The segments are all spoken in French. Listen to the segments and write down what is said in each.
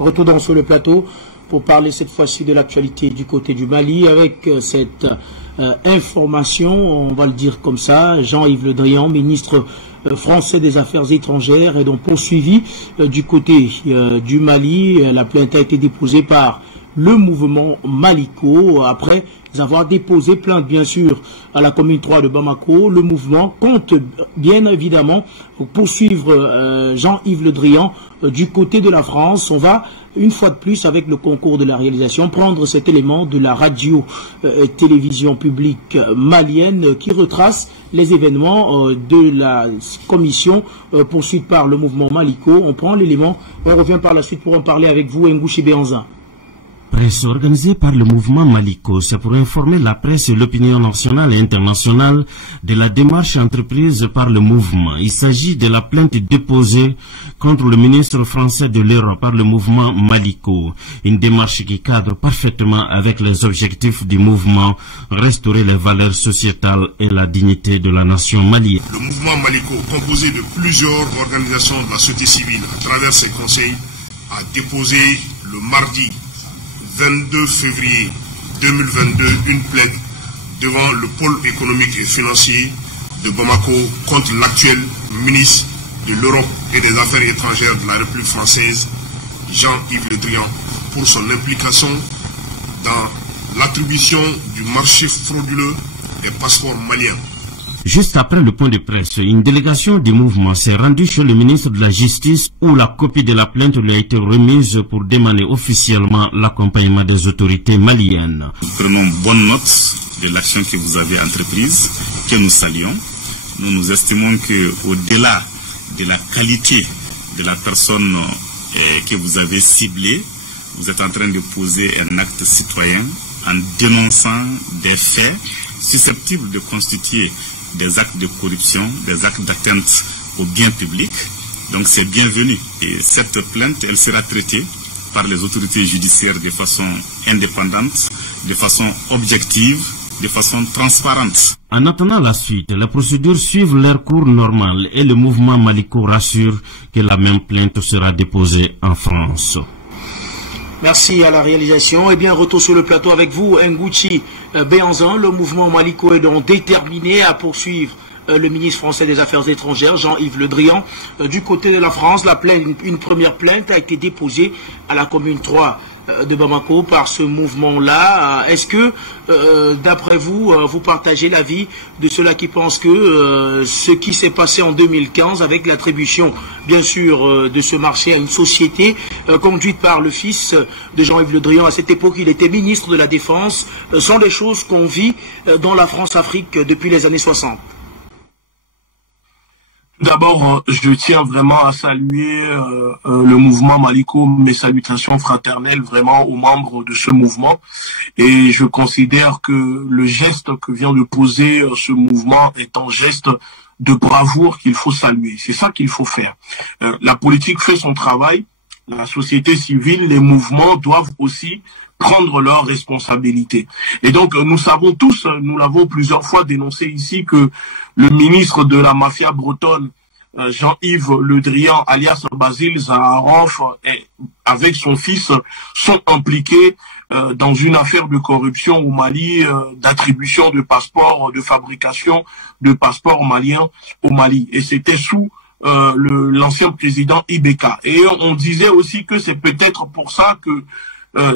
Retournons sur le plateau pour parler cette fois-ci de l'actualité du côté du Mali avec cette information, on va le dire comme ça, Jean-Yves Le Drian, ministre français des Affaires étrangères, est donc poursuivi du côté du Mali. La plainte a été déposée par le mouvement Maliko après avoir déposé plainte bien sûr à la commune 3 de Bamako. Le mouvement compte bien évidemment poursuivre Jean-Yves Le Drian du côté de la France. On va une fois de plus avec le concours de la réalisation prendre cet élément de la radio télévision publique malienne qui retrace les événements de la commission poursuite par le mouvement Maliko. On prend l'élément, on revient par la suite pour en parler avec vous, Ngouchi Béanza. Presse organisée par le mouvement Maliko, c'est pour informer la presse et l'opinion nationale et internationale de la démarche entreprise par le mouvement. Il s'agit de la plainte déposée contre le ministre français de l'Europe par le mouvement Maliko. Une démarche qui cadre parfaitement avec les objectifs du mouvement, restaurer les valeurs sociétales et la dignité de la nation malienne. Le mouvement Maliko, composé de plusieurs organisations de la société civile à travers ses conseils, a déposé le mardi 22 février 2022 une plainte devant le pôle économique et financier de Bamako contre l'actuel ministre de l'Europe et des Affaires étrangères de la République française, Jean-Yves Le Drian, pour son implication dans l'attribution du marché frauduleux des passeports maliens. Juste après le point de presse, une délégation du mouvement s'est rendue chez le ministre de la Justice où la copie de la plainte lui a été remise pour demander officiellement l'accompagnement des autorités maliennes. Nous prenons bonne note de l'action que vous avez entreprise, que nous saluons. Nous estimons qu'au-delà de la qualité de la personne que vous avez ciblée, vous êtes en train de poser un acte citoyen en dénonçant des faits susceptibles de constituer des actes de corruption, des actes d'atteinte au bien public. Donc c'est bienvenu. Et cette plainte, elle sera traitée par les autorités judiciaires de façon indépendante, de façon objective, de façon transparente. En attendant la suite, les procédures suivent leur cours normal et le mouvement Maliko rassure que la même plainte sera déposée en France. Merci à la réalisation. Eh bien, retour sur le plateau avec vous, Ngouchi Béanzan. Le mouvement Maliko est donc déterminé à poursuivre le ministre français des Affaires étrangères, Jean-Yves Le Drian. Du côté de la France, une première plainte a été déposée à la commune 3 de Bamako par ce mouvement-là. Est-ce que, d'après vous, vous partagez l'avis de ceux-là qui pensent que ce qui s'est passé en 2015 avec l'attribution, bien sûr, de ce marché à une société conduite par le fils de Jean-Yves Le Drian, à cette époque il était ministre de la Défense, sont des choses qu'on vit dans la France-Afrique depuis les années 60? D'abord, je tiens vraiment à saluer le mouvement Maliko, mes salutations fraternelles vraiment aux membres de ce mouvement. Et je considère que le geste que vient de poser ce mouvement est un geste de bravoure qu'il faut saluer. C'est ça qu'il faut faire. La politique fait son travail, la société civile, les mouvements doivent aussi prendre leurs responsabilités. Et donc, nous savons tous, nous l'avons plusieurs fois dénoncé ici, que le ministre de la mafia bretonne, Jean-Yves Le Drian, alias Basile Zaharoff, avec son fils, sont impliqués dans une affaire de corruption au Mali, d'attribution de passeports, de fabrication de passeports maliens au Mali. Et c'était sous l'ancien président Ibeka. Et on disait aussi que c'est peut-être pour ça que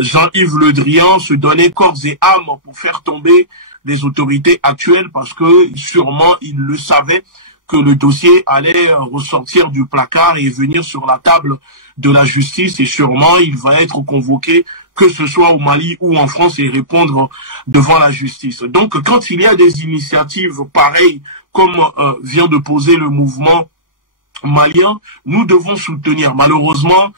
Jean-Yves Le Drian se donnait corps et âme pour faire tomber les autorités actuelles, parce que sûrement il le savait que le dossier allait ressortir du placard et venir sur la table de la justice, et sûrement il va être convoqué, que ce soit au Mali ou en France, et répondre devant la justice. Donc quand il y a des initiatives pareilles comme vient de poser le mouvement malien, nous devons soutenir. Malheureusement,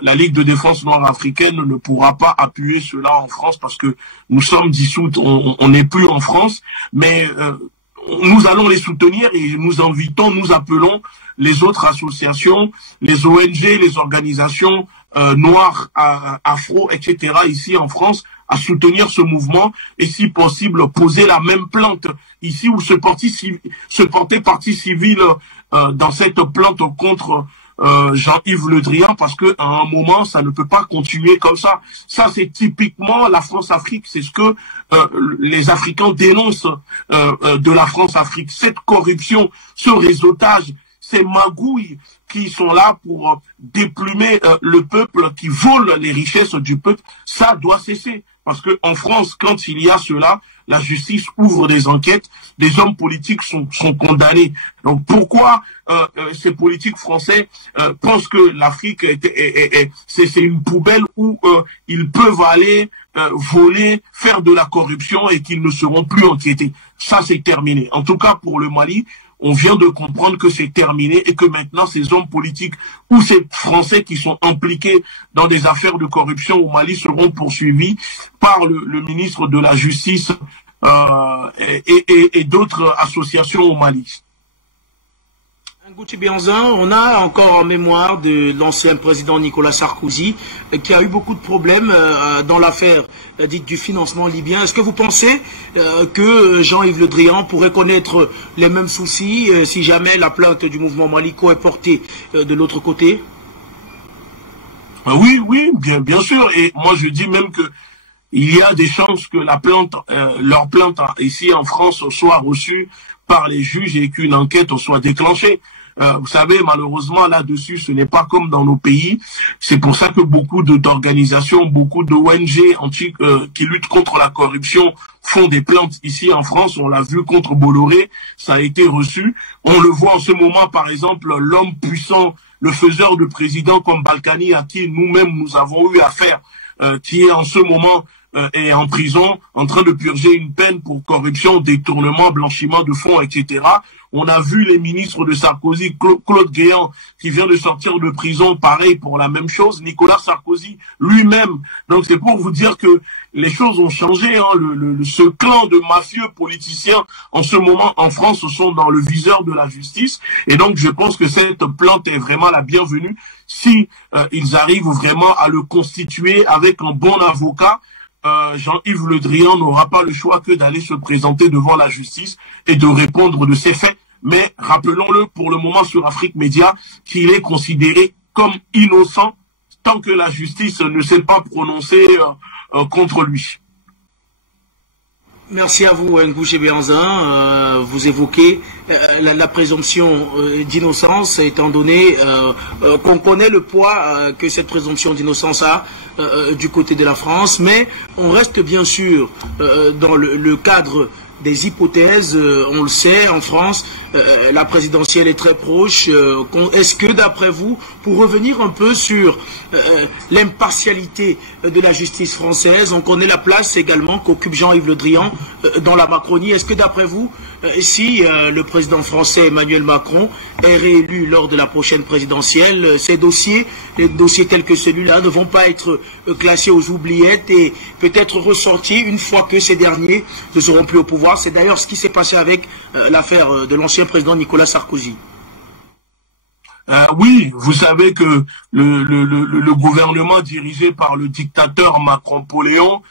la Ligue de défense noire africaine ne pourra pas appuyer cela en France parce que nous sommes dissoutes, on n'est plus en France, mais nous allons les soutenir et nous invitons, nous appelons les autres associations, les ONG, les organisations noires, afro, etc. ici en France à soutenir ce mouvement et si possible poser la même plainte ici ou se porter partie civile dans cette plainte contre Jean-Yves Le Drian, parce que à un moment, ça ne peut pas continuer comme ça. Ça, c'est typiquement la France-Afrique. C'est ce que les Africains dénoncent de la France-Afrique. Cette corruption, ce réseautage, ces magouilles qui sont là pour déplumer le peuple, qui volent les richesses du peuple, ça doit cesser. Parce que en France, quand il y a cela, la justice ouvre des enquêtes, des hommes politiques sont condamnés. Donc pourquoi ces politiques français pensent que l'Afrique c'est une poubelle où ils peuvent aller voler, faire de la corruption et qu'ils ne seront plus enquêtés? Ça, c'est terminé. En tout cas, pour le Mali, on vient de comprendre que c'est terminé et que maintenant ces hommes politiques ou ces Français qui sont impliqués dans des affaires de corruption au Mali seront poursuivis par le ministre de la Justice et d'autres associations au Mali. Ngouti Béhanzin, on a encore en mémoire de l'ancien président Nicolas Sarkozy qui a eu beaucoup de problèmes dans l'affaire dite du financement libyen. Est-ce que vous pensez que Jean-Yves Le Drian pourrait connaître les mêmes soucis si jamais la plainte du mouvement Maliko est portée de l'autre côté? Oui, bien sûr. Et moi je dis même que il y a des chances que la plainte, leur plainte ici en France soit reçue par les juges et qu'une enquête soit déclenchée. Vous savez, malheureusement, là-dessus, ce n'est pas comme dans nos pays. C'est pour ça que beaucoup d'organisations, beaucoup d'ONG qui luttent contre la corruption font des plaintes ici en France. On l'a vu contre Bolloré, ça a été reçu. On le voit en ce moment, par exemple, l'homme puissant, le faiseur de président comme Balkany, à qui nous-mêmes nous avons eu affaire, qui est en ce moment est en prison, en train de purger une peine pour corruption, détournement, blanchiment de fonds, etc. On a vu les ministres de Sarkozy, Claude Guéant, qui vient de sortir de prison, pareil pour la même chose, Nicolas Sarkozy lui-même. Donc c'est pour vous dire que les choses ont changé. Hein. Ce clan de mafieux politiciens, en ce moment en France, sont dans le viseur de la justice. Et donc je pense que cette plainte est vraiment la bienvenue si ils arrivent vraiment à le constituer avec un bon avocat. Jean-Yves Le Drian n'aura pas le choix que d'aller se présenter devant la justice et de répondre de ses faits. Mais rappelons-le pour le moment sur Afrique Média qu'il est considéré comme innocent tant que la justice ne s'est pas prononcée contre lui. Merci à vous, Ngouti Béhanzin. Vous évoquez la présomption d'innocence, étant donné qu'on connaît le poids que cette présomption d'innocence a du côté de la France, mais on reste bien sûr dans le cadre des hypothèses. On le sait, en France, la présidentielle est très proche. Est-ce que, d'après vous, pour revenir un peu sur l'impartialité de la justice française, on connaît la place également qu'occupe Jean-Yves Le Drian dans la Macronie. Est-ce que, d'après vous, si le président français Emmanuel Macron est réélu lors de la prochaine présidentielle, ces dossiers, les dossiers tels que celui-là, ne vont pas être classés aux oubliettes et peut-être ressortis une fois que ces derniers ne seront plus au pouvoir? C'est d'ailleurs ce qui s'est passé avec l'affaire de l'ancien président Nicolas Sarkozy. Oui, vous savez que le gouvernement dirigé par le dictateur Macron-Poléon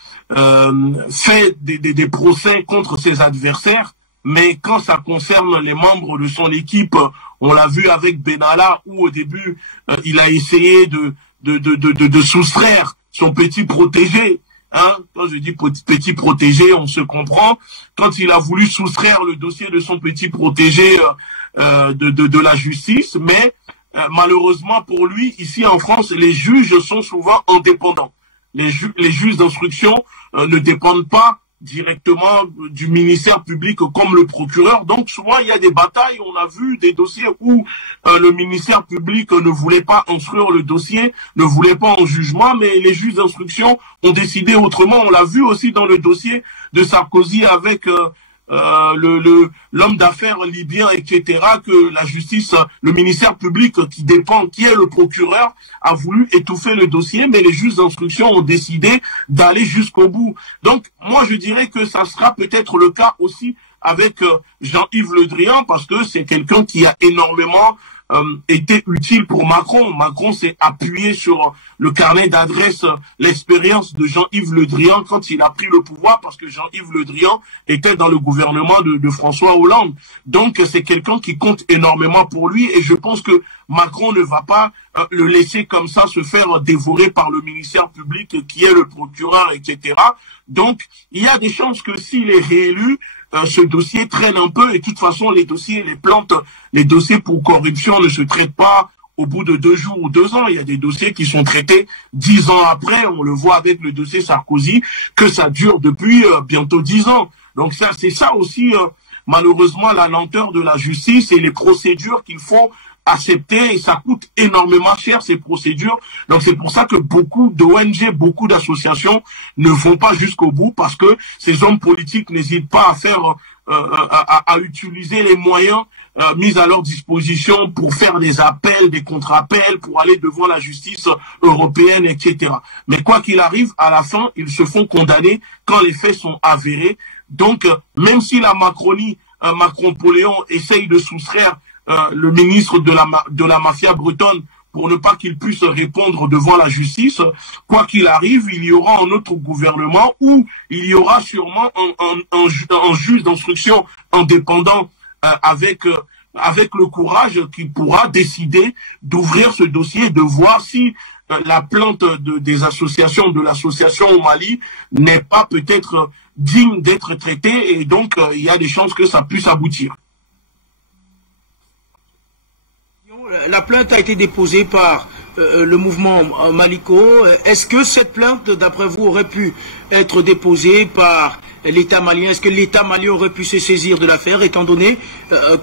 fait des procès contre ses adversaires, mais quand ça concerne les membres de son équipe, on l'a vu avec Benalla, où au début il a essayé de soustraire son petit protégé. Hein, quand je dis petit protégé, on se comprend. Quand il a voulu soustraire le dossier de son petit protégé de la justice, mais malheureusement pour lui, ici en France, les juges sont souvent indépendants. Les juges d'instruction ne dépendent pas directement du ministère public comme le procureur. Donc souvent il y a des batailles. On a vu des dossiers où le ministère public ne voulait pas instruire le dossier, ne voulait pas en jugement, mais les juges d'instruction ont décidé autrement. On l'a vu aussi dans le dossier de Sarkozy avec l'homme d'affaires libyen, etc., que la justice, le ministère public qui est le procureur, a voulu étouffer le dossier, mais les juges d'instruction ont décidé d'aller jusqu'au bout. Donc, moi, je dirais que ça sera peut-être le cas aussi avec Jean-Yves Le Drian, parce que c'est quelqu'un qui a énormément était utile pour Macron. Macron s'est appuyé sur le carnet d'adresse, l'expérience de Jean-Yves Le Drian quand il a pris le pouvoir, parce que Jean-Yves Le Drian était dans le gouvernement de François Hollande. Donc c'est quelqu'un qui compte énormément pour lui, et je pense que Macron ne va pas le laisser comme ça se faire dévorer par le ministère public qui est le procureur, etc. Donc, il y a des chances que s'il est réélu, ce dossier traîne un peu et de toute façon, les dossiers, les dossiers pour corruption ne se traitent pas au bout de 2 jours ou 2 ans. Il y a des dossiers qui sont traités 10 ans après. On le voit avec le dossier Sarkozy, que ça dure depuis bientôt 10 ans. Donc ça, c'est ça aussi, malheureusement, la lenteur de la justice et les procédures qu'il faut accepter. Et ça coûte énormément cher, ces procédures. Donc c'est pour ça que beaucoup d'ONG, beaucoup d'associations ne vont pas jusqu'au bout, parce que ces hommes politiques n'hésitent pas à faire, à utiliser les moyens mis à leur disposition pour faire des appels, des contre-appels, pour aller devant la justice européenne, etc. Mais quoi qu'il arrive, à la fin, ils se font condamner quand les faits sont avérés. Donc, même si la Macronie, Macron-Poléon, essaye de soustraire le ministre de la mafia bretonne pour ne pas qu'il puisse répondre devant la justice, quoi qu'il arrive, il y aura un autre gouvernement où il y aura sûrement un juge d'instruction indépendant avec le courage qui pourra décider d'ouvrir ce dossier et de voir si la plainte des associations, de l'association au Mali n'est pas peut-être digne d'être traitée, et donc il y a des chances que ça puisse aboutir. La plainte a été déposée par le mouvement Maliko. Est-ce que cette plainte, d'après vous, aurait pu être déposée par l'État malien? Est-ce que l'État malien aurait pu se saisir de l'affaire, étant donné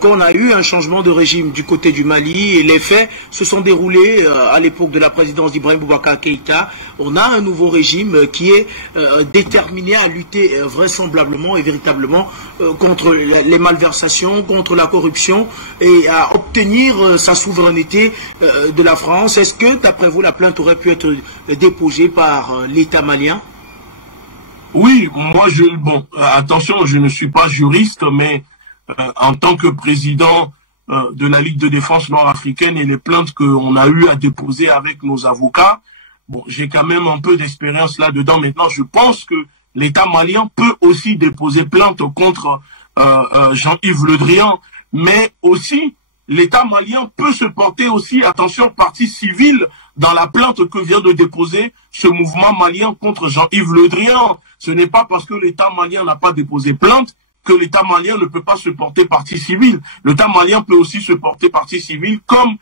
qu'on a eu un changement de régime du côté du Mali et les faits se sont déroulés à l'époque de la présidence d'Ibrahim Boubacar Keïta? On a un nouveau régime qui est déterminé à lutter vraisemblablement et véritablement contre les malversations, contre la corruption et à obtenir sa souveraineté de la France. Est-ce que, d'après vous, la plainte aurait pu être déposée par l'État malien? Oui, moi, attention, je ne suis pas juriste, mais en tant que président de la Ligue de défense nord-africaine et les plaintes qu'on a eu à déposer avec nos avocats, j'ai quand même un peu d'expérience là-dedans. Maintenant, je pense que l'État malien peut aussi déposer plainte contre Jean-Yves Le Drian, mais aussi l'État malien peut se porter aussi, attention, partie civile dans la plainte que vient de déposer ce mouvement malien contre Jean-Yves Le Drian. Ce n'est pas parce que l'État malien n'a pas déposé plainte que l'État malien ne peut pas se porter partie civile. L'État malien peut aussi se porter partie civile, comme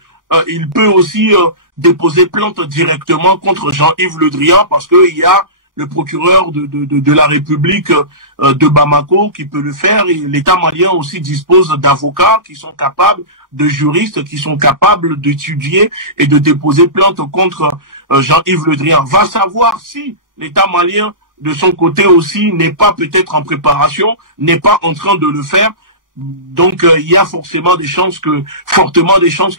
il peut aussi déposer plainte directement contre Jean-Yves Le Drian, parce qu'il y a le procureur de la République de Bamako qui peut le faire. L'État malien aussi dispose d'avocats qui sont capables, de juristes qui sont capables d'étudier et de déposer plainte contre Jean-Yves Le Drian. Va savoir si l'État malien, de son côté aussi, n'est pas peut-être en préparation, n'est pas en train de le faire. Donc il y a fortement des chances que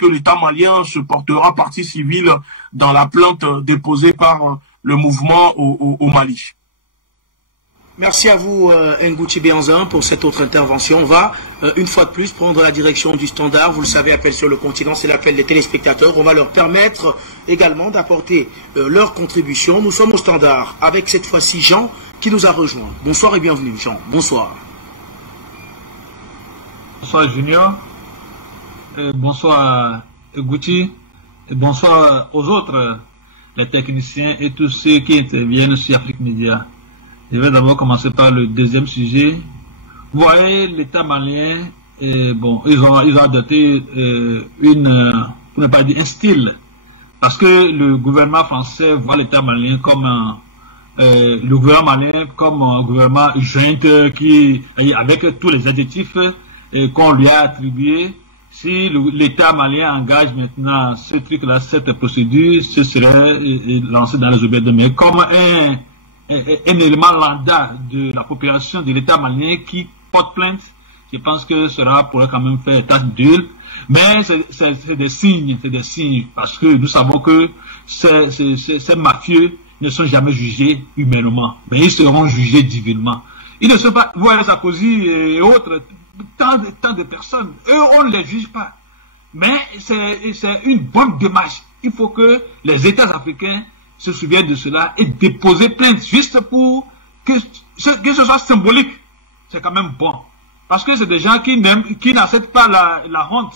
l'État malien se portera partie civile dans la plainte déposée par le mouvement au Mali. Merci à vous, Ngouti Béanzin, pour cette autre intervention. On va, une fois de plus, prendre la direction du Standard. Vous le savez, appel sur le continent, c'est l'appel des téléspectateurs. On va leur permettre également d'apporter leur contribution. Nous sommes au Standard, avec cette fois-ci Jean, qui nous a rejoint. Bonsoir et bienvenue, Jean. Bonsoir. Bonsoir, Junior. Bonsoir, Ngouti. Bonsoir aux autres, les techniciens et tous ceux qui interviennent sur Afrique Média. Je vais d'abord commencer par le deuxième sujet. Vous voyez, l'État malien, ils ont adopté pour ne pas dire un style, parce que le gouvernement français voit l'État malien comme un gouvernement junte qui, avec tous les adjectifs qu'on lui a attribués. Si l'État malien engage maintenant ce truc-là, cette procédure, ce serait lancé dans les oubliettes, mais comme un élément lambda de la population de l'État malien qui porte plainte, je pense que cela pourrait quand même faire tâche d'huile. Mais c'est des signes, parce que nous savons que ces mafieux ne sont jamais jugés humainement, mais ils seront jugés divinement. Ils ne sont pas, vous voyez Sarkozy et autres, tant de personnes, eux on ne les juge pas. Mais c'est une bonne démarche. Il faut que les États africains se souviennent de cela et déposer plainte juste pour que ce soit symbolique. C'est quand même bon. Parce que c'est des gens qui n'acceptent pas la honte.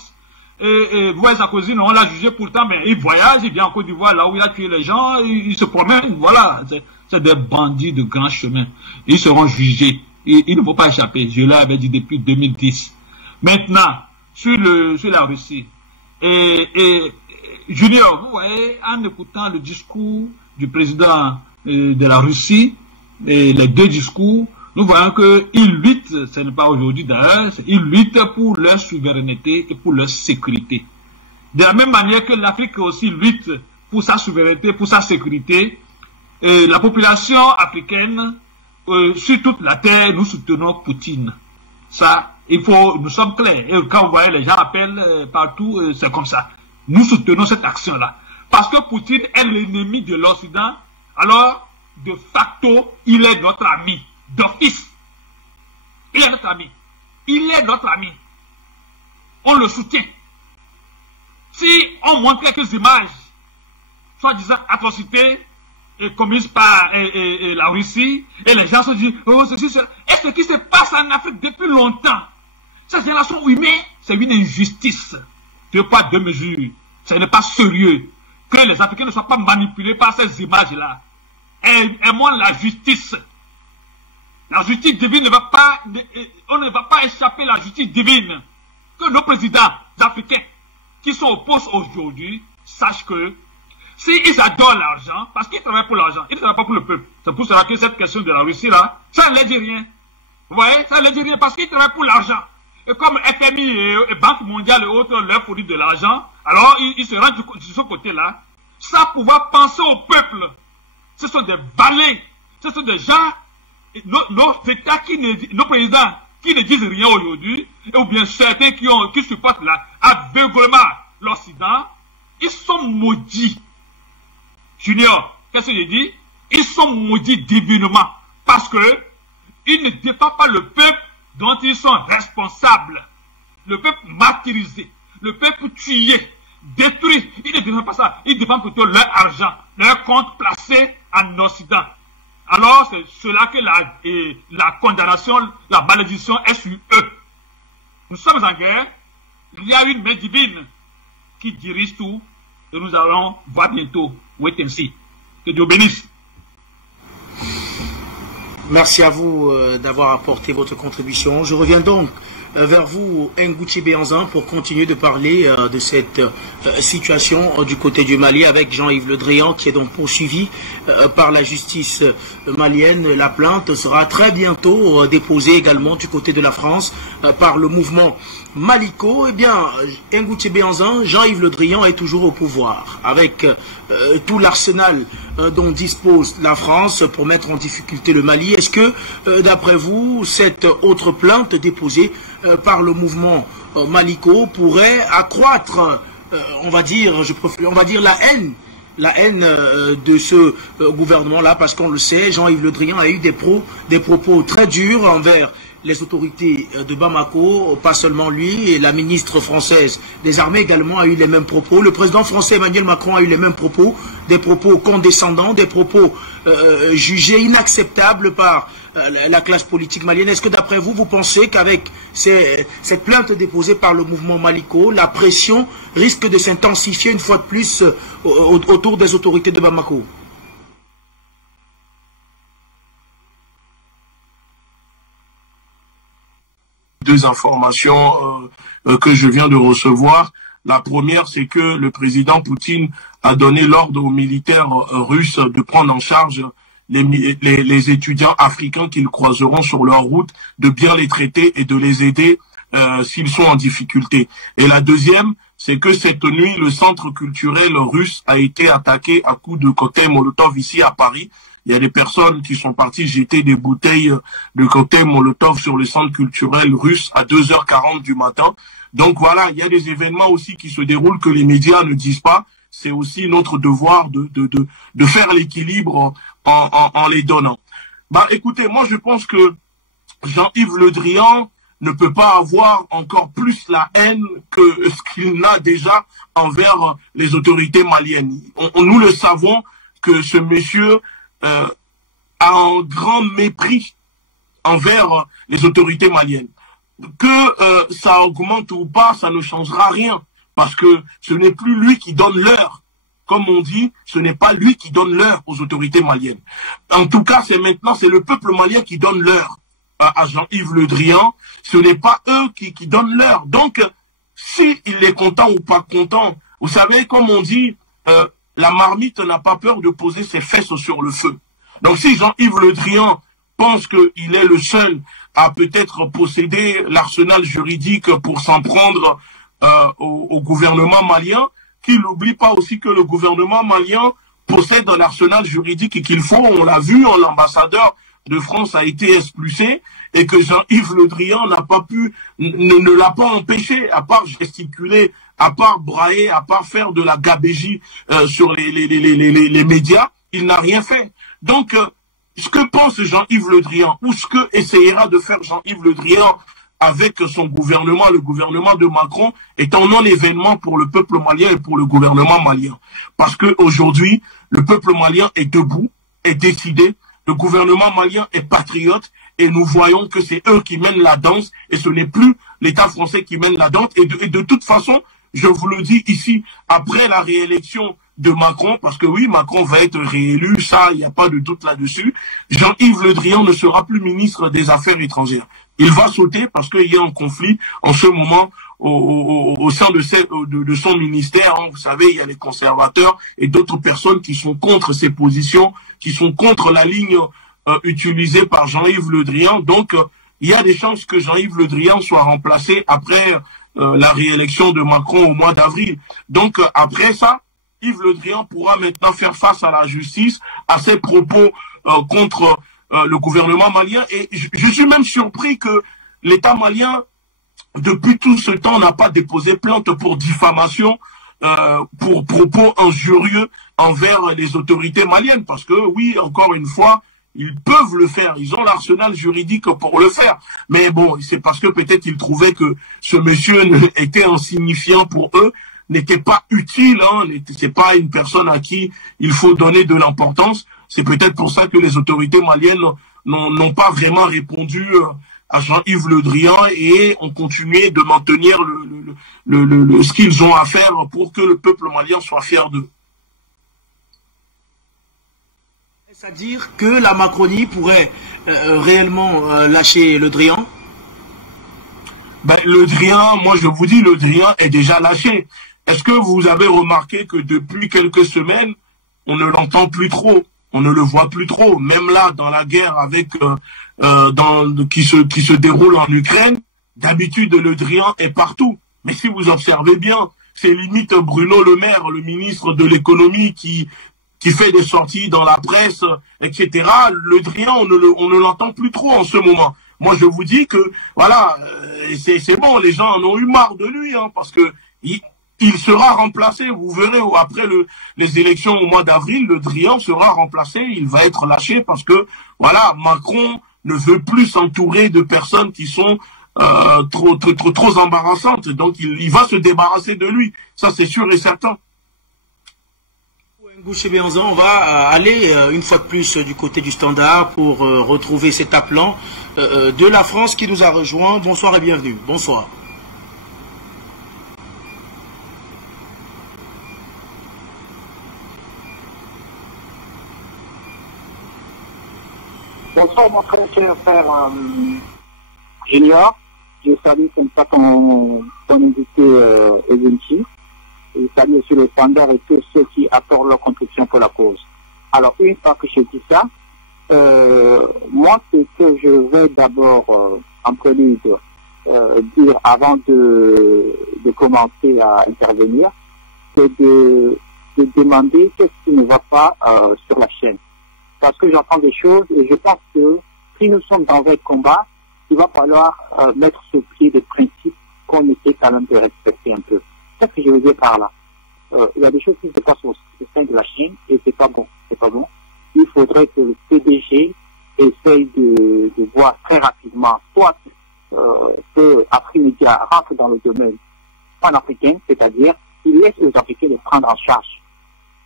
vous voyez Sarkozy, on l'a jugé pourtant, mais il voyage, il vient en Côte d'Ivoire, là où il a tué les gens, il se promène, voilà. C'est des bandits de grand chemin. Ils seront jugés. Ils ne vont pas échapper. Je l'avais dit depuis 2010. Maintenant, sur la Russie. Junior, vous voyez, en écoutant le discours du président de la Russie, et les deux discours, nous voyons qu'ils luttent, ce n'est pas aujourd'hui d'ailleurs, ils luttent pour leur souveraineté et pour leur sécurité. De la même manière que l'Afrique aussi lutte pour sa souveraineté, pour sa sécurité, la population africaine, sur toute la terre, nous soutenons Poutine. Ça, nous sommes clairs. Et quand vous voyez les gens appellent partout, c'est comme ça. Nous soutenons cette action-là. Parce que Poutine est l'ennemi de l'Occident, alors, de facto, il est notre ami. D'office. Il est notre ami. Il est notre ami. On le soutient. Si on montre quelques images, soi-disant atrocités, commises par la Russie, et les gens se disent, oh, ceci, cela. Et ce qui se passe en Afrique depuis longtemps, cette génération humaine, c'est une injustice. Deux poids, deux mesures. Ce n'est pas sérieux. Que les Africains ne soient pas manipulés par ces images-là. Aimons la justice. La justice divine ne va pas, on ne va pas échapper à la justice divine. Que nos présidents africains qui sont au poste aujourd'hui sachent que s'ils adorent l'argent, parce qu'ils travaillent pour l'argent, ils ne travaillent pas pour le peuple. C'est pour cela que cette question de la Russie là, ça ne leur dit rien. Vous voyez, ça ne leur dit rien parce qu'ils travaillent pour l'argent. Et comme FMI et Banque mondiale et autres leur fournissent de l'argent, alors ils se rendent de ce côté-là, sans pouvoir penser au peuple. Ce sont des valets, ce sont des gens, nos États nos présidents qui ne disent rien aujourd'hui, ou bien certains qui supportent aveuglement l'Occident, ils sont maudits. Junior, qu'est-ce que je dis? Ils sont maudits divinement, parce que ils ne défendent pas le peuple dont ils sont responsables. Le peuple martyrisé, le peuple tué, détruit, ils ne défendent pas ça, ils défendent plutôt leur argent, leur compte placé en Occident. Alors c'est cela que la condamnation, la malédiction est sur eux. Nous sommes en guerre, il y a une main divine qui dirige tout, et nous allons voir bientôt. Wait and see. Que Dieu bénisse. Merci à vous d'avoir apporté votre contribution. Je reviens donc vers vous, Ngouchi Béanzan, pour continuer de parler de cette situation du côté du Mali avec Jean-Yves Le Drian, qui est donc poursuivi par la justice malienne. La plainte sera très bientôt déposée également du côté de la France par le mouvement Maliko. Eh bien, Ngouchi Béanzan, Jean-Yves Le Drian est toujours au pouvoir, avec tout l'arsenal dont dispose la France pour mettre en difficulté le Mali. Est-ce que, d'après vous, cette autre plainte déposée par le mouvement Maliko pourrait accroître, on va dire la haine de ce gouvernement-là, parce qu'on le sait, Jean-Yves Le Drian a eu des propos très durs envers les autorités de Bamako, pas seulement lui, et la ministre française des armées également a eu les mêmes propos. Le président français Emmanuel Macron a eu les mêmes propos, des propos condescendants, des propos jugés inacceptables par la classe politique malienne. Est-ce que d'après vous, vous pensez qu'avec cette plainte déposée par le mouvement Maliko, la pression risque de s'intensifier une fois de plus autour des autorités de Bamako? Deux informations que je viens de recevoir. La première, c'est que le président Poutine a donné l'ordre aux militaires russes de prendre en charge les étudiants africains qu'ils croiseront sur leur route, de bien les traiter et de les aider s'ils sont en difficulté. Et la deuxième, c'est que cette nuit, le centre culturel russe a été attaqué à coups de cocktail Molotov ici à Paris. Il y a des personnes qui sont parties jeter des bouteilles de cocktail Molotov sur le centre culturel russe à 2h40 du matin. Donc voilà, il y a des événements aussi qui se déroulent que les médias ne disent pas. C'est aussi notre devoir de faire l'équilibre en les donnant. Bah écoutez, moi je pense que Jean-Yves Le Drian ne peut pas avoir encore plus la haine que ce qu'il n'a déjà envers les autorités maliennes. Nous le savons que ce monsieur a un grand mépris envers les autorités maliennes. Que ça augmente ou pas, ça ne changera rien. parce que ce n'est plus lui qui donne l'heure. Comme on dit, ce n'est pas lui qui donne l'heure aux autorités maliennes. En tout cas, c'est le peuple malien qui donne l'heure à Jean-Yves Le Drian. Ce n'est pas eux qui donnent l'heure. Donc, s'il est content ou pas content, vous savez, comme on dit, la marmite n'a pas peur de poser ses fesses sur le feu. Donc, si Jean-Yves Le Drian pense qu'il est le seul à peut-être posséder l'arsenal juridique pour s'en prendre au gouvernement malien, qu'il n'oublie pas aussi que le gouvernement malien possède l'arsenal juridique qu'il faut. On l'a vu, l'ambassadeur de France a été expulsé et que Jean-Yves Le Drian n'a pas pu, ne l'a pas empêché, à part gesticuler, à part brailler, à part faire de la gabégie sur les médias, il n'a rien fait. Donc, ce que pense Jean-Yves Le Drian, ou ce que essayera de faire Jean-Yves Le Drian avec son gouvernement, le gouvernement de Macron, est un non-événement pour le peuple malien et pour le gouvernement malien. Parce que aujourd'hui, le peuple malien est debout, est décidé, le gouvernement malien est patriote, et nous voyons que c'est eux qui mènent la danse, et ce n'est plus l'État français qui mène la danse. Et de toute façon, je vous le dis ici, après la réélection de Macron, parce que oui, Macron va être réélu, ça, il n'y a pas de doute là-dessus, Jean-Yves Le Drian ne sera plus ministre des Affaires étrangères. Il va sauter parce qu'il y a un conflit en ce moment au sein de son ministère. Vous savez, il y a les conservateurs et d'autres personnes qui sont contre ces positions, qui sont contre la ligne utilisée par Jean-Yves Le Drian. Donc, il y a des chances que Jean-Yves Le Drian soit remplacé après la réélection de Macron au mois d'avril. Donc, après ça, Yves Le Drian pourra maintenant faire face à la justice, à ses propos contre le gouvernement malien. Et je suis même surpris que l'État malien, depuis tout ce temps, n'a pas déposé plainte pour diffamation, pour propos injurieux envers les autorités maliennes. Parce que, oui, encore une fois, ils peuvent le faire. Ils ont l'arsenal juridique pour le faire. Mais bon, c'est parce que peut-être ils trouvaient que ce monsieur était insignifiant pour eux, n'était pas utile, c'est pas une personne à qui il faut donner de l'importance. C'est peut-être pour ça que les autorités maliennes n'ont pas vraiment répondu à Jean-Yves Le Drian et ont continué de maintenir ce qu'ils ont à faire pour que le peuple malien soit fier d'eux. C'est-à-dire que la Macronie pourrait réellement lâcher Le Drian? Ben, Le Drian, moi je vous dis, Le Drian est déjà lâché. Est-ce que vous avez remarqué que depuis quelques semaines, on ne l'entend plus trop? On ne le voit plus trop, même là dans la guerre avec qui se déroule en Ukraine. D'habitude, Le Drian est partout. Mais si vous observez bien, c'est limite Bruno Le Maire, le ministre de l'économie, qui fait des sorties dans la presse, etc. Le Drian, on ne l'entend plus trop en ce moment. Moi, je vous dis que voilà, c'est bon, les gens en ont eu marre de lui, parce que il sera remplacé, vous verrez, après les élections au mois d'avril, Le Drian sera remplacé, il va être lâché parce que, voilà, Macron ne veut plus s'entourer de personnes qui sont trop embarrassantes. Donc, il va se débarrasser de lui. Ça, c'est sûr et certain. On va aller une fois de plus du côté du Standard pour retrouver cet appelant de la France qui nous a rejoint. Bonsoir et bienvenue. Bonsoir. Bonsoir mon très cher frère Junior. Je salue comme ça ton invité Evenchi. Je salue aussi le Standard et tous ceux qui apportent leur contribution pour la cause. Alors une fois que je dis ça, moi ce que je vais d'abord en prélude dire avant de commencer à intervenir, c'est de demander qu'est-ce qui ne va pas sur la chaîne. Parce que j'entends des choses et je pense que si nous sommes dans un combat, il va falloir mettre sur pied des principes qu'on essaie quand même de respecter un peu. Qu'est-ce que je veux dire par là? Il y a des choses qui se passent au sein de la chaîne et c'est pas bon. C'est pas bon. Il faudrait que le PDG essaye de voir très rapidement, soit que Afrimédia rentre dans le domaine pan-africain, c'est-à-dire qu'il laisse les Africains les prendre en charge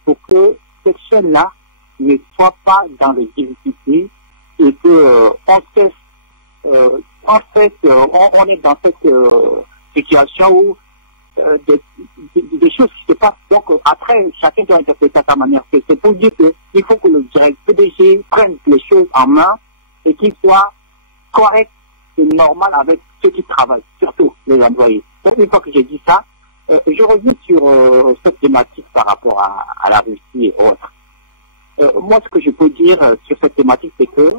pour que cette chaîne-là ne soit pas dans les difficultés et que on est dans cette situation où des choses qui se passent. Donc après, chacun doit interpréter à sa manière. C'est pour dire qu'il faut que le PDG prenne les choses en main et qu'il soit correct et normal avec ceux qui travaillent, surtout les employés. Donc une fois que j'ai dit ça, je reviens sur cette thématique par rapport à la Russie et autres. Moi, ce que je peux dire sur cette thématique, c'est que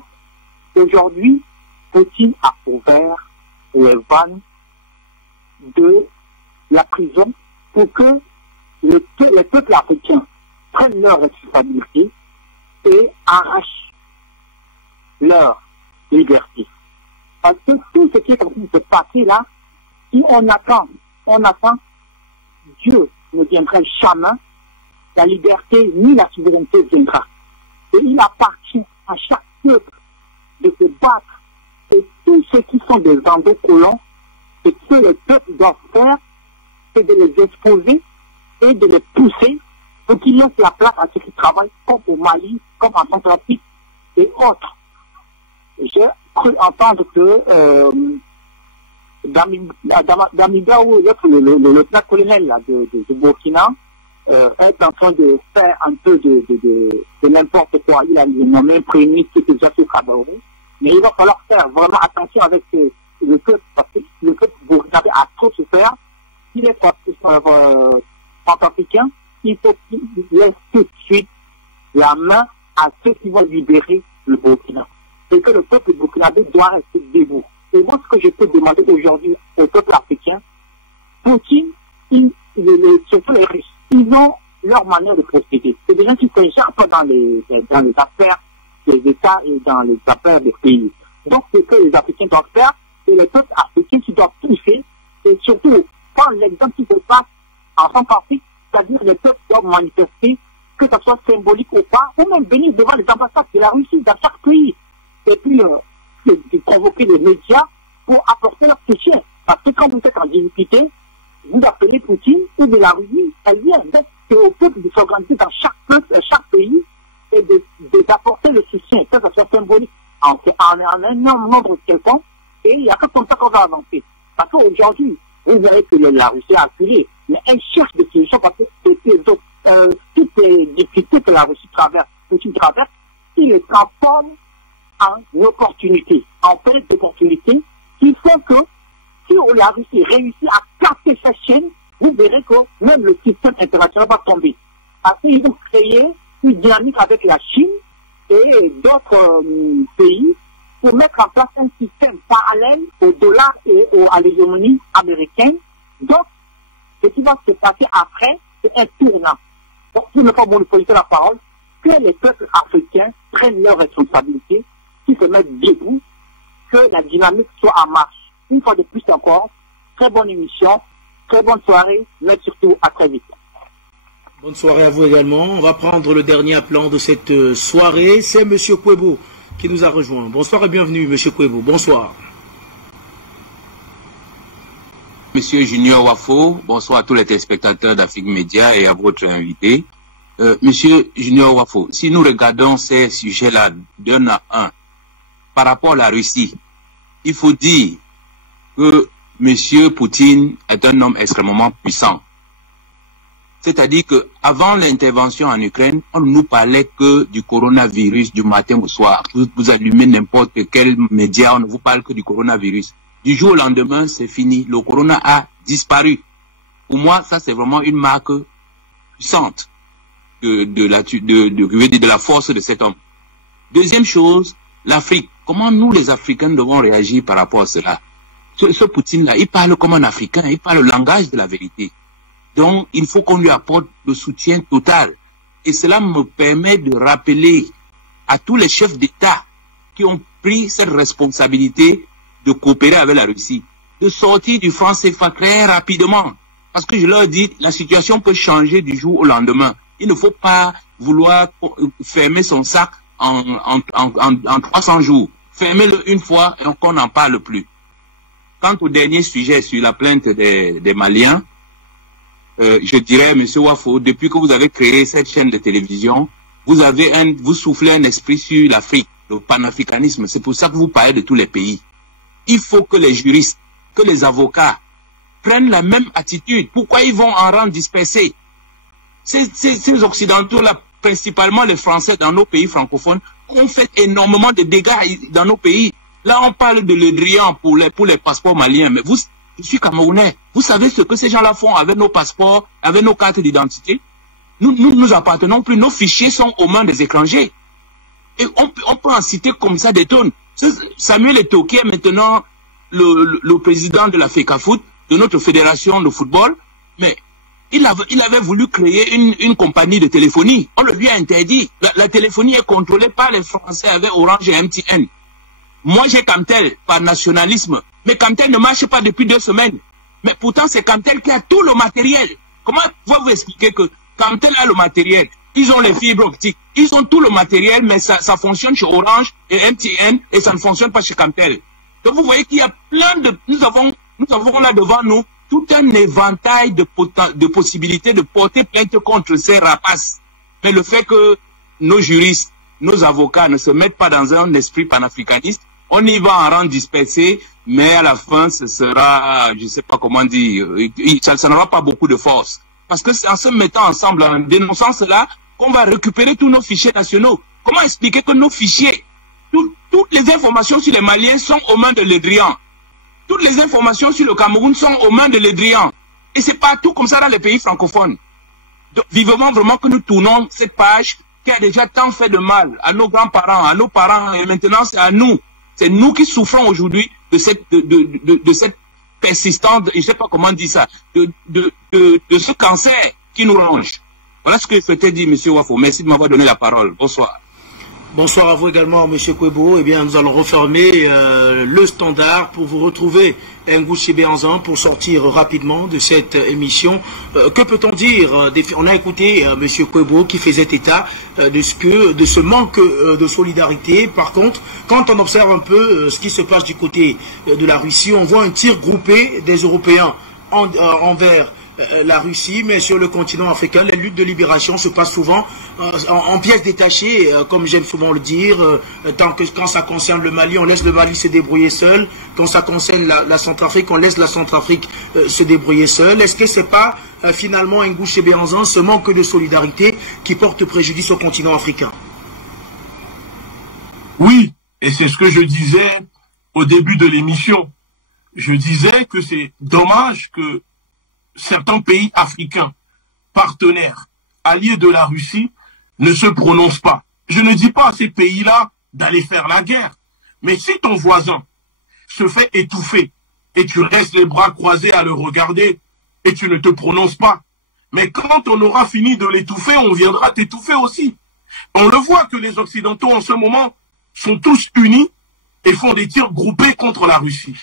aujourd'hui, Poutine a ouvert les vannes de la prison pour que les peuples africains prennent leurs responsabilités et arrachent leur liberté. Parce que tout ce qui est en train de se passer là, si on attend, Dieu ne viendra jamais, la liberté ni la souveraineté viendra. Et il appartient à chaque peuple de se battre. Et tous ceux qui sont des endocolons, ce que le peuple doit faire, c'est de les exposer et de les pousser pour qu'ils laissent la place à ceux qui travaillent, comme au Mali, comme en Centrafrique et autres. J'ai cru entendre que Damigaou, le lieutenant-colonel de Burkina, est en train de faire un peu de n'importe quoi. Il a nommé premier ministre qui est déjà sur Kabarou. Mais il va falloir faire vraiment attention avec le peuple, parce que le peuple burkinabé a trop souffert. S'il est centrafricain, il faut qu'il laisse tout de suite la main à ceux qui vont libérer le Burkina. Et que le peuple burkinabé doit rester debout. Et moi, ce que je peux demander aujourd'hui au peuple africain, Poutine, surtout les Russes, ils ont leur manière de procéder. C'est des gens qui sont déjà un peu dans les affaires des États et dans les affaires des pays. Donc, ce que les Africains doivent faire, c'est les peuples africains qui doivent pousser, et surtout, prendre l'exemple qui se passe en Centrafrique, c'est-à-dire les peuples doivent manifester, que ce soit symbolique ou pas, ou même venir devant les ambassades de la Russie dans chaque pays, et puis de convoquer les médias pour apporter leur soutien. Parce que quand vous êtes en difficulté, vous appelez Poutine ou de la Russie, elle vient. Donc, c'est au peuple de s'organiser dans chaque pays, et d'apporter le soutien, que ce soit symbolique, en un nombre quelconque, et il n'y a que comme ça qu'on va avancer. Parce qu'aujourd'hui, vous verrez que la Russie a acculé, mais elle cherche des solutions parce que toutes les difficultés que la Russie traverse, il les transforme en opportunités, en période d'opportunités, qui font que si la Russie réussit à casser cette chaîne, vous verrez que même le système international va tomber. Parce qu'ils vont créer une dynamique avec la Chine et d'autres pays pour mettre en place un système parallèle au dollar et à l'hégémonie américaine. Donc, ce qui va se passer après, c'est un tournant. Donc, pour ne pas monopoliser la parole, que les peuples africains prennent leurs responsabilités, qu'ils se mettent debout, que la dynamique soit en marche. Une fois de plus encore, très bonne émission, très bonne soirée, mais surtout à très vite. Bonne soirée à vous également. On va prendre le dernier appelant de cette soirée. C'est M. Kwebo qui nous a rejoint. Bonsoir et bienvenue, M. Kwebo. Bonsoir. Monsieur Junior Wafo, bonsoir à tous les téléspectateurs d'Afrique Média et à votre invité. Monsieur Junior Wafo, si nous regardons ces sujets-là d'un à un, par rapport à la Russie, il faut dire que Monsieur Poutine est un homme extrêmement puissant. C'est-à-dire que avant l'intervention en Ukraine, on ne nous parlait que du coronavirus du matin au soir. Vous allumez n'importe quel média, on ne vous parle que du coronavirus. Du jour au lendemain, c'est fini. Le corona a disparu. Pour moi, ça c'est vraiment une marque puissante de la force de cet homme. Deuxième chose, l'Afrique. Comment nous les Africains devons réagir par rapport à cela? Ce Poutine-là, il parle comme un Africain, il parle le langage de la vérité. Donc, il faut qu'on lui apporte le soutien total. Et cela me permet de rappeler à tous les chefs d'État qui ont pris cette responsabilité de coopérer avec la Russie, de sortir du franc CFA très rapidement. Parce que je leur dis, la situation peut changer du jour au lendemain. Il ne faut pas vouloir fermer son sac en 300 jours. Fermez-le une fois et qu'on n'en parle plus. Quant au dernier sujet sur la plainte des Maliens, je dirais, M. Wafo, depuis que vous avez créé cette chaîne de télévision, vous soufflez un esprit sur l'Afrique, le panafricanisme. C'est pour ça que vous parlez de tous les pays. Il faut que les juristes, que les avocats prennent la même attitude? Pourquoi ils vont en rang dispersé? Ces Occidentaux-là, principalement les Français dans nos pays francophones, ont fait énormément de dégâts dans nos pays. Là, on parle de Le Drian pour les passeports maliens, mais je suis Camerounais. Vous savez ce que ces gens-là font avec nos passeports, avec nos cartes d'identité? Nous appartenons plus. Nos fichiers sont aux mains des étrangers. Et on peut en citer comme ça des tonnes. Samuel Eto'o est maintenant le président de la FECAFOOT, de notre fédération de football, mais il avait voulu créer une compagnie de téléphonie. On le lui a interdit. La téléphonie est contrôlée par les Français avec Orange et MTN. Moi, j'ai Camtel par nationalisme. Mais Camtel ne marche pas depuis 2 semaines. Mais pourtant, c'est Camtel qui a tout le matériel. Comment vous expliquer que Camtel a le matériel? Ils ont les fibres optiques. Ils ont tout le matériel, mais ça fonctionne chez Orange et MTN et ça ne fonctionne pas chez Camtel. Donc, vous voyez qu'il y a plein de... Nous avons là devant nous tout un éventail de possibilités de porter plainte contre ces rapaces. Mais le fait que nos juristes, nos avocats ne se mettent pas dans un esprit panafricaniste, on y va en rang dispersé, mais à la fin, ce sera, je ne sais pas comment dire, ça n'aura pas beaucoup de force. Parce que c'est en se mettant ensemble, en dénonçant cela, qu'on va récupérer tous nos fichiers nationaux. Comment expliquer que nos fichiers, toutes les informations sur les Maliens sont aux mains de Le Drian? Toutes les informations sur le Cameroun sont aux mains de Le Drian. Et c'est partout comme ça dans les pays francophones. Donc, vivement vraiment que nous tournons cette page qui a déjà tant fait de mal à nos grands-parents, à nos parents, et maintenant c'est à nous. C'est nous qui souffrons aujourd'hui de cette persistance, je ne sais pas comment dire ça, de ce cancer qui nous ronge. Voilà ce que je souhaitais dire, M. Wafo. Merci de m'avoir donné la parole. Bonsoir. Bonsoir à vous également, M. Kouebo. Eh bien, nous allons refermer le standard pour vous retrouver, Ngouchi Béanzan, pour sortir rapidement de cette émission. Que peut-on dire? On a écouté M. Kouebo qui faisait état de ce manque de solidarité. Par contre, quand on observe un peu ce qui se passe du côté de la Russie, on voit un tir groupé des Européens envers la Russie, mais sur le continent africain, les luttes de libération se passent souvent en pièces détachées, comme j'aime souvent le dire. Quand ça concerne le Mali, on laisse le Mali se débrouiller seul. Quand ça concerne la Centrafrique, on laisse la Centrafrique se débrouiller seule. Est-ce que c'est pas finalement Ngouchi Béanzan, ce manque de solidarité qui porte préjudice au continent africain? Oui, et c'est ce que je disais au début de l'émission. Je disais que c'est dommage que certains pays africains, partenaires, alliés de la Russie, ne se prononcent pas. Je ne dis pas à ces pays-là d'aller faire la guerre, mais si ton voisin se fait étouffer et tu restes les bras croisés à le regarder et tu ne te prononces pas, mais quand on aura fini de l'étouffer, on viendra t'étouffer aussi. On le voit que les Occidentaux en ce moment sont tous unis et font des tirs groupés contre la Russie.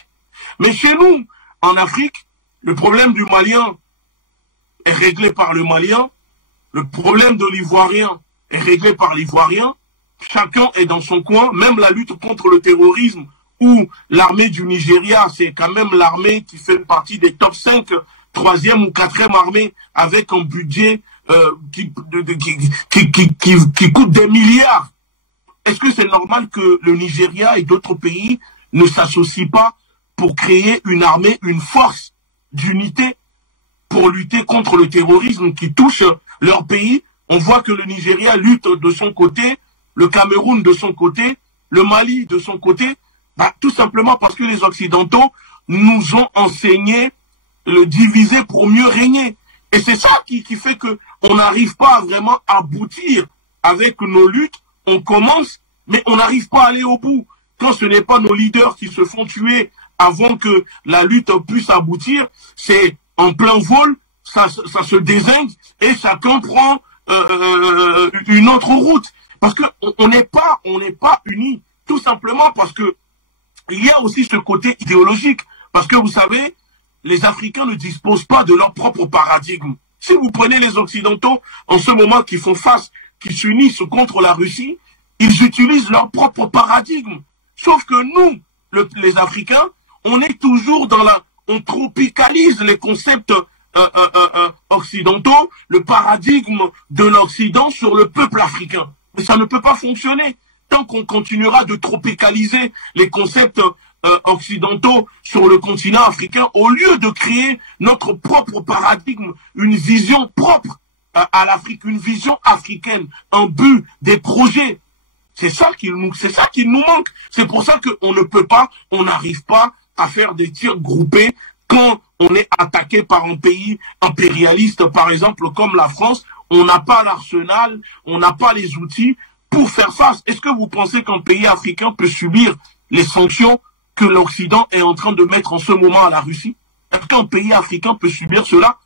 Mais chez nous, en Afrique, le problème du Malien est réglé par le Malien. Le problème de l'Ivoirien est réglé par l'Ivoirien. Chacun est dans son coin. Même la lutte contre le terrorisme, où l'armée du Nigeria, c'est quand même l'armée qui fait partie des top 5, 3e ou 4e armée, avec un budget qui coûte des milliards. Est-ce que c'est normal que le Nigeria et d'autres pays ne s'associent pas pour créer une armée, une force d'unité pour lutter contre le terrorisme qui touche leur pays? On voit que le Nigeria lutte de son côté, le Cameroun de son côté, le Mali de son côté, tout simplement parce que les Occidentaux nous ont enseigné le diviser pour mieux régner. Et c'est ça qui fait que on n'arrive pas à vraiment aboutir avec nos luttes. On commence, mais on n'arrive pas à aller au bout. Quand ce n'est pas nos leaders qui se font tuer avant que la lutte puisse aboutir, c'est en plein vol, ça se désingue et chacun prend une autre route. Parce que on n'est pas unis, tout simplement parce que il y a aussi ce côté idéologique. Parce que vous savez, les Africains ne disposent pas de leur propre paradigme. Si vous prenez les Occidentaux en ce moment qui font face, qui s'unissent contre la Russie, ils utilisent leur propre paradigme. Sauf que nous, les Africains, on est toujours on tropicalise les concepts occidentaux, le paradigme de l'Occident sur le peuple africain. Mais ça ne peut pas fonctionner tant qu'on continuera de tropicaliser les concepts occidentaux sur le continent africain, au lieu de créer notre propre paradigme, une vision propre à l'Afrique, une vision africaine, un but, des projets. C'est ça qui nous manque. C'est pour ça qu'on ne peut pas, on n'arrive pas à faire des tirs groupés quand on est attaqué par un pays impérialiste, par exemple, comme la France. On n'a pas l'arsenal, on n'a pas les outils pour faire face. Est-ce que vous pensez qu'un pays africain peut subir les sanctions que l'Occident est en train de mettre en ce moment à la Russie? Est-ce qu'un pays africain peut subir cela?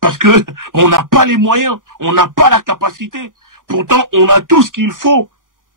Parce que on n'a pas les moyens, on n'a pas la capacité. Pourtant, on a tout ce qu'il faut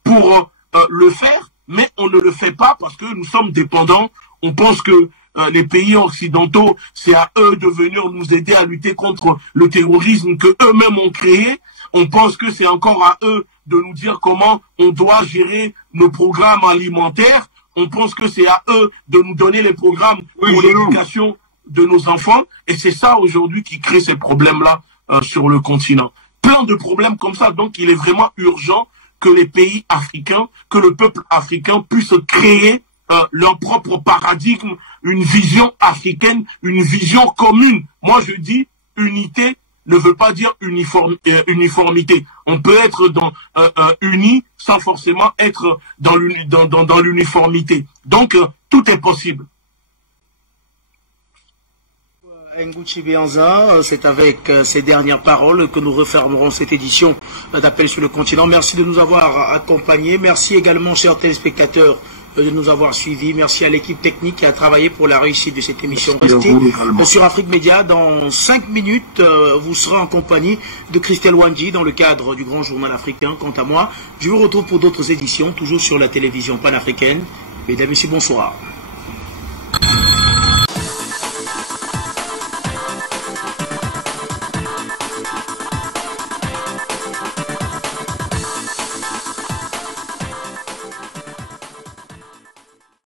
pour le faire, mais on ne le fait pas parce que nous sommes dépendants. On pense que les pays occidentaux, c'est à eux de venir nous aider à lutter contre le terrorisme que eux-mêmes ont créé. On pense que c'est encore à eux de nous dire comment on doit gérer nos programmes alimentaires. On pense que c'est à eux de nous donner les programmes pour l'éducation de nos enfants. Et c'est ça aujourd'hui qui crée ces problèmes-là sur le continent. Plein de problèmes comme ça. Donc il est vraiment urgent que les pays africains, que le peuple africain puisse créer leur propre paradigme, une vision africaine, une vision commune. Moi, je dis unité ne veut pas dire uniformité. On peut être unis sans forcément être dans l'uniformité. Donc, tout est possible. Nguchi Béanza, c'est avec ces dernières paroles que nous refermerons cette édition d'Appel sur le continent. Merci de nous avoir accompagnés. Merci également, chers téléspectateurs, de nous avoir suivis. Merci à l'équipe technique qui a travaillé pour la réussite de cette émission. Restez sur Afrique Média. Dans 5 minutes, vous serez en compagnie de Christelle Wandji dans le cadre du Grand Journal africain. Quant à moi, je vous retrouve pour d'autres éditions, toujours sur la télévision panafricaine. Mesdames et messieurs, bonsoir.